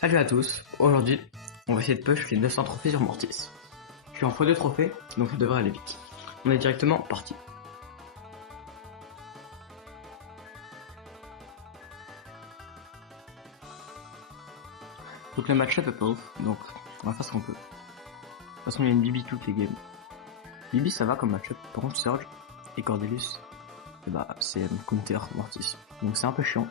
Salut à tous, aujourd'hui on va essayer de push les 900 trophées sur Mortis. Je suis en x2 trophées, donc ça devrait aller vite. On est directement parti. Donc le match-up est pas ouf, donc on va faire ce qu'on peut. De toute façon il y a une Bibi toutes les games. Bibi ça va comme match-up, par contre Surge et Cordelius, et bah c'est counter Mortis, donc c'est un peu chiant.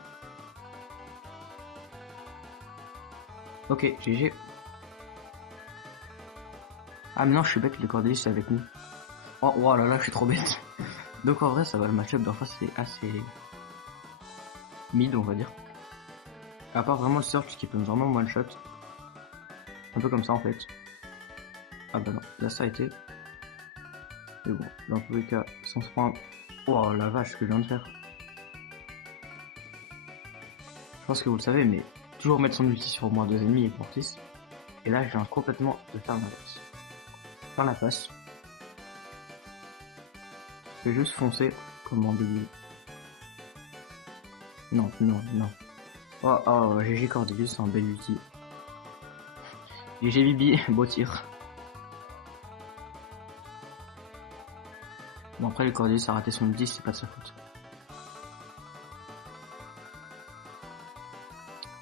Ok, GG. Ah mais non je suis bête, le Cordelius est avec nous. Oh là là, je suis trop bête. Donc en vrai ça va, le match-up d'en face c'est assez mid on va dire. À part vraiment le Surge qui peut vraiment one shot. Un peu comme ça en fait. Ah bah non, là ça a été. Mais bon, dans tous les cas, sans se prendre... Oh la vache, ce que je viens de faire. Je pense que vous le savez, mais toujours mettre son ulti sur au moins 2 ennemis et Mortis. Et là je viens complètement de faire l'inverse. Faire la passe. Je vais juste foncer comme en début. Non. Oh, GG Cordelius, c'est un bel ulti. GG Bibi, beau tir. Bon après le Cordelius a raté son ulti, c'est pas de sa faute.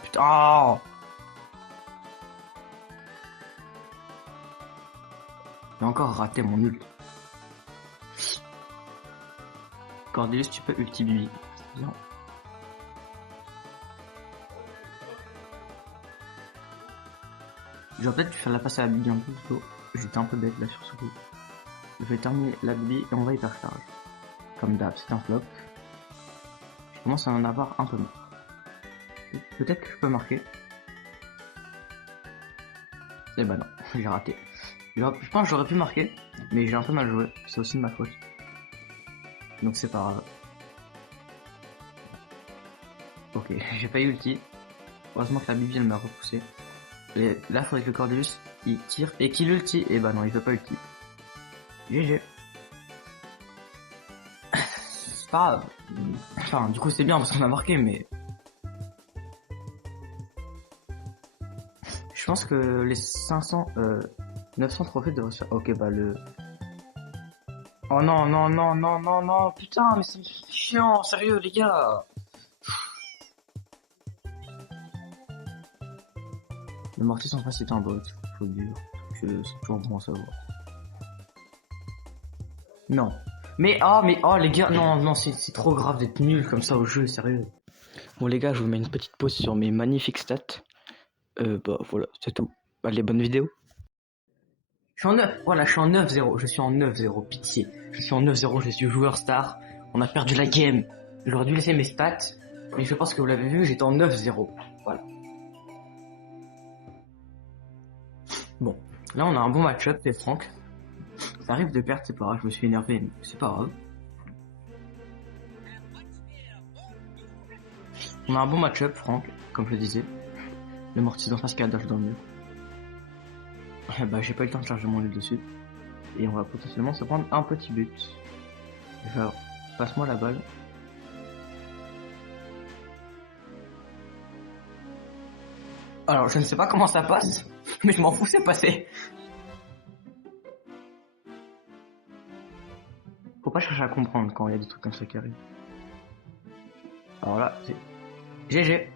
Putain oh, j'ai encore raté mon ult. Cordelius, tu peux ulti Bibi. C'est bien. J'aurais peut-être dû faire la passe à la Bibi un peu plus tôt. J'étais un peu bête là sur ce coup. Je vais terminer la Bibi et on va hyper charge. Comme d'hab, c'est un flop. Je commence à en avoir un peu marre. Peut-être que je peux marquer. Eh bah non, j'ai raté. Je pense que j'aurais pu marquer, mais j'ai un peu mal joué. C'est aussi de ma faute. Donc c'est pas grave. Ok, j'ai pas eu ulti. Heureusement que la Bibi elle m'a repoussé. Et là, il faudrait que le Cordelius il tire et qu'il ulti. Et bah non, il veut pas ulti. GG. C'est pas grave. Enfin, du coup, c'est bien parce qu'on a marqué, mais. Je pense que les 900 trophées devraient se faire. Ok, bah le. Oh non, putain, mais c'est chiant, sérieux, les gars. Le Mortis en face c'est un bot, faut le dire. C'est toujours bon à savoir. Non. Mais oh les gars, non, c'est trop grave d'être nul comme ça au jeu, sérieux. Bon les gars, je vous mets une petite pause sur mes magnifiques stats. Bah voilà, c'est tout. Allez, bonne vidéo. Je suis en 9, voilà, je suis en 9-0, je suis en 9-0, pitié. Je suis en 9-0, je suis joueur star. On a perdu la game. J'aurais dû laisser mes stats, mais je pense que vous l'avez vu, j'étais en 9-0. Voilà. Bon, là on a un bon match-up, et Franck. Ça arrive de perdre, c'est pas grave, je me suis énervé, mais c'est pas grave. On a un bon match-up, Franck, comme je le disais. Le Mortis en face qui a dash dans le mur. Bah j'ai pas eu le temps de charger mon ult dessus. Et on va potentiellement se prendre un petit but. Genre, passe-moi la balle. Alors je ne sais pas comment ça passe, mais je m'en fous, c'est passé. Faut pas chercher à comprendre quand il y a des trucs comme ça qui arrivent. Alors là, c'est GG.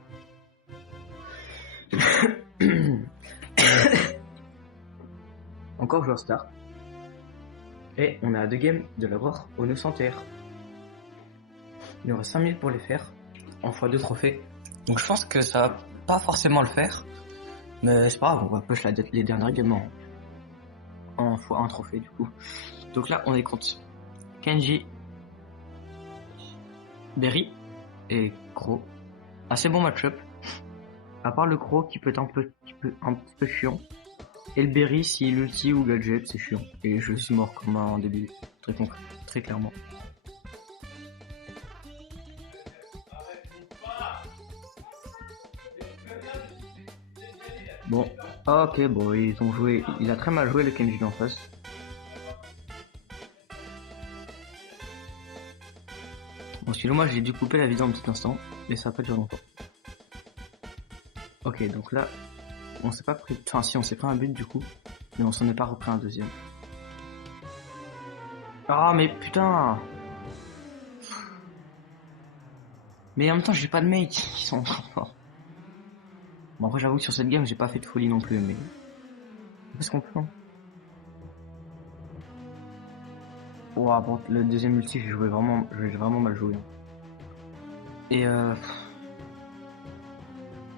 Encore joueur star. Et on a 2 games de l'avoir au 900 TR. Il y aura 5000 pour les faire, en x2 trophées. Donc je pense que ça va pas forcément le faire. Mais c'est pas grave, on va push les derniers games en x1 trophée du coup. Donc là on est contre Kenji, Berry et Crow. Assez bon match-up. À part le Crow qui peut être un petit peu chiant. Et le Berry, s'il ulti ou gadget, c'est chiant. Et je suis mort comme un début, très clairement. Bon, ok, bon, ils ont joué. Il a très mal joué le Kenji d'en face. Bon, sinon, moi j'ai dû couper la vidéo un petit instant, et ça a pas duré longtemps. Ok, donc là, on s'est pas pris... Enfin si, on s'est pris un but du coup. Mais on s'en est pas repris un deuxième. Ah mais putain. Mais en même temps j'ai pas de mates qui sont trop forts. Bon après j'avoue que sur cette game j'ai pas fait de folie non plus mais... Qu'est-ce qu'on peut hein. Ouah, bon, le deuxième ulti j'ai vraiment mal joué. Et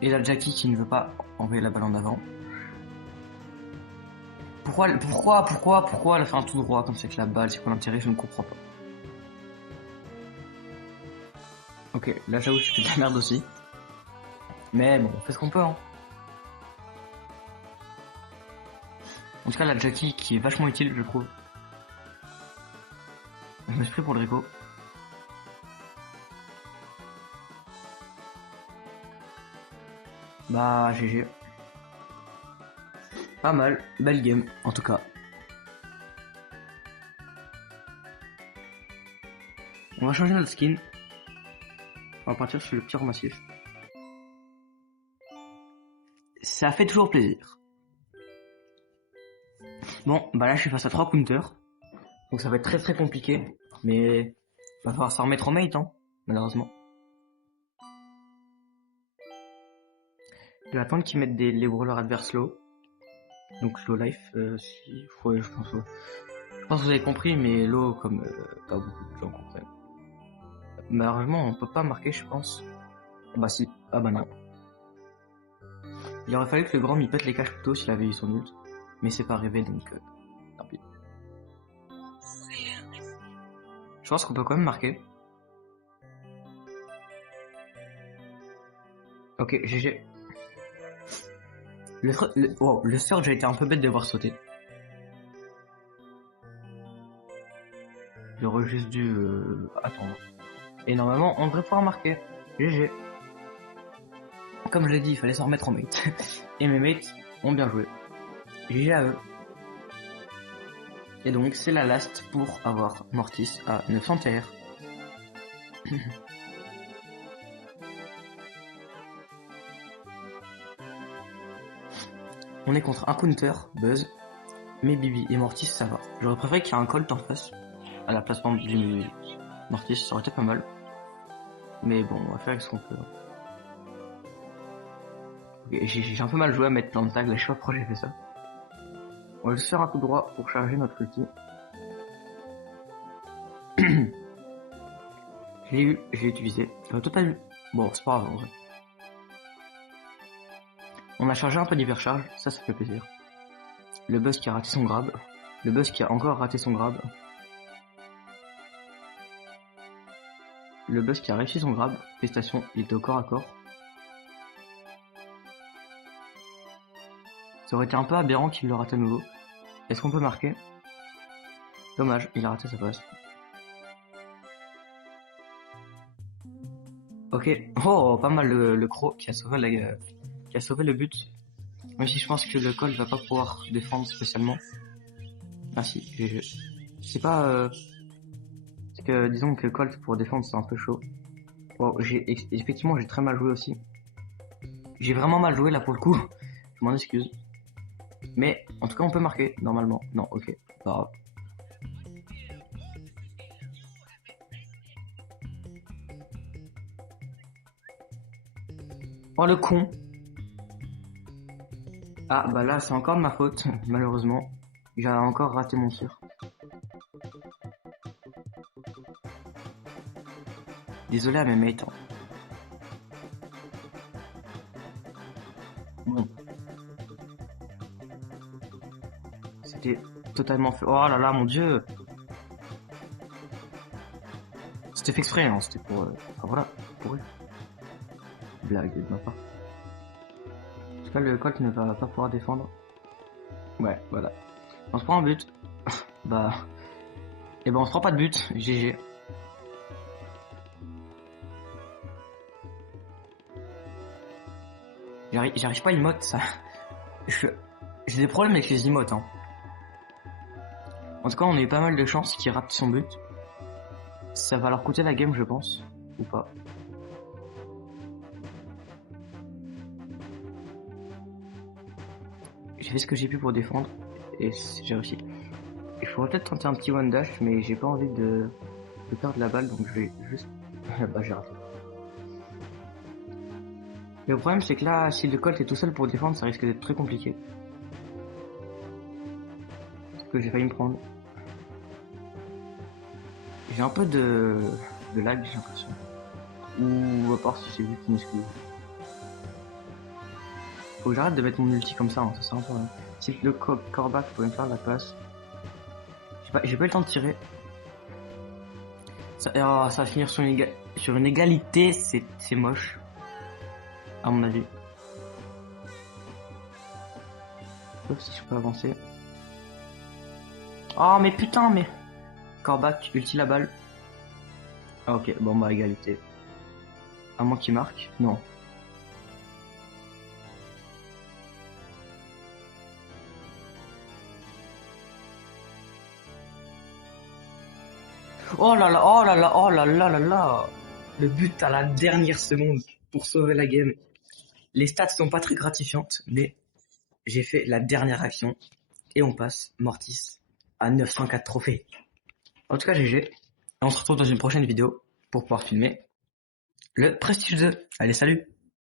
et la Jackie qui ne veut pas envoyer la balle en avant. Pourquoi elle a fait un tout droit comme ça avec la balle? C'est quoi l'intérêt? Je ne comprends pas. Ok, là j'avoue que je fais de la merde aussi. Mais bon, on fait ce qu'on peut hein. En tout cas la Jackie qui est vachement utile je trouve. Je me suis pris pour le Rico. Bah GG. Pas mal, belle game en tout cas. On va changer notre skin. On va partir sur le tir massif. Ça fait toujours plaisir. Bon, bah là je suis face à 3 counters. Donc ça va être très compliqué. Mais va falloir s'en remettre en mate hein, malheureusement. Je vais attendre qu'ils mettent les brawlers adverses slow. Donc slow life, si... Ouais, je pense que vous avez compris, mais low comme pas beaucoup de gens comprennent. Malheureusement, on peut pas marquer, je pense. Bah si. Ah bah non. Il aurait fallu que le grand m'y pète les caches plus tôt s'il avait eu son ult. Mais c'est pas arrivé, donc tant pis. Je pense qu'on peut quand même marquer. Ok, GG. Le surge a été un peu bête de voir sauter. J'aurais juste dû attendre. Et normalement, on devrait pouvoir marquer. GG. Comme je l'ai dit, il fallait s'en remettre en mate. Et mes mates ont bien joué. GG à eux. Et donc, c'est la last pour avoir Mortis à 900 TR. On est contre un counter, Buzz, mais Bibi et Mortis ça va. J'aurais préféré qu'il y ait un Colt en face, à la place du Mortis, ça aurait été pas mal. Mais bon, on va faire avec ce qu'on peut. Okay, j'ai un peu mal joué à mettre dans le tag, là je sais pas pourquoi j'ai fait ça. On va juste faire un coup droit pour charger notre ulti. Je l'ai eu, je l'ai utilisé. Total... Bon, c'est pas grave en vrai. On a chargé un peu d'hypercharge, ça fait plaisir. Le Buzz qui a raté son grab. Le Buzz qui a encore raté son grab. Le Buzz qui a réussi son grab. Félicitations, il était au corps à corps. Ça aurait été un peu aberrant qu'il le rate à nouveau. Est-ce qu'on peut marquer? Dommage, il a raté sa passe. Ok, oh pas mal le croc qui a sauvé le but. Même si je pense que le Colt va pas pouvoir défendre spécialement. Ah si, c'est pas... C'est que disons que Colt pour défendre c'est un peu chaud. Wow, effectivement j'ai très mal joué aussi. J'ai vraiment mal joué là pour le coup. Je m'en excuse. Mais en tout cas on peut marquer normalement. Non, ok, pas grave. Oh le con. Ah bah là c'est encore de ma faute, malheureusement. J'ai encore raté mon tir. Désolé à mes mates. Bon. C'était totalement fait. Oh là là, mon dieu. C'était fait exprès, hein. C'était pour... Enfin voilà, pour eux. Blague de ma part. En tout cas, le Colt ne va pas pouvoir défendre. Ouais, voilà. On se prend un but. Bah... Et ben on se prend pas de but. GG. J'arrive pas à emote, ça. J'ai des problèmes avec les emotes, hein. En tout cas, on a eu pas mal de chances qu'il rate son but. Ça va leur coûter la game, je pense. Ou pas. j'ai fait ce que j'ai pu pour défendre et j'ai réussi. Il faudrait peut-être tenter un petit one dash, mais j'ai pas envie de perdre la balle, donc je vais juste... bah j'ai raté. Mais le problème c'est que là, si le Colt est tout seul pour défendre, ça risque d'être très compliqué. Parce que j'ai failli me prendre. J'ai un peu de lag, j'ai l'impression. Ou à part si c'est juste une excuse. Faut que j'arrête de mettre mon ulti comme ça, hein, ça sert un peu rien. Si le corback pouvait me faire la passe. J'ai pas eu le temps de tirer. Ça va finir sur une égalité, c'est moche. À mon avis. Sauf si je peux avancer. Oh mais putain, mais... Corback, ulti la balle. Ah ok, bon bah égalité. À moins qu'il marque. Non. Oh là là, oh là là, oh là là là là. Le but à la dernière seconde pour sauver la game. Les stats sont pas très gratifiantes, mais j'ai fait la dernière action. Et on passe Mortis à 904 trophées. En tout cas, GG. Et on se retrouve dans une prochaine vidéo pour pouvoir filmer le Prestige 2. Allez, salut!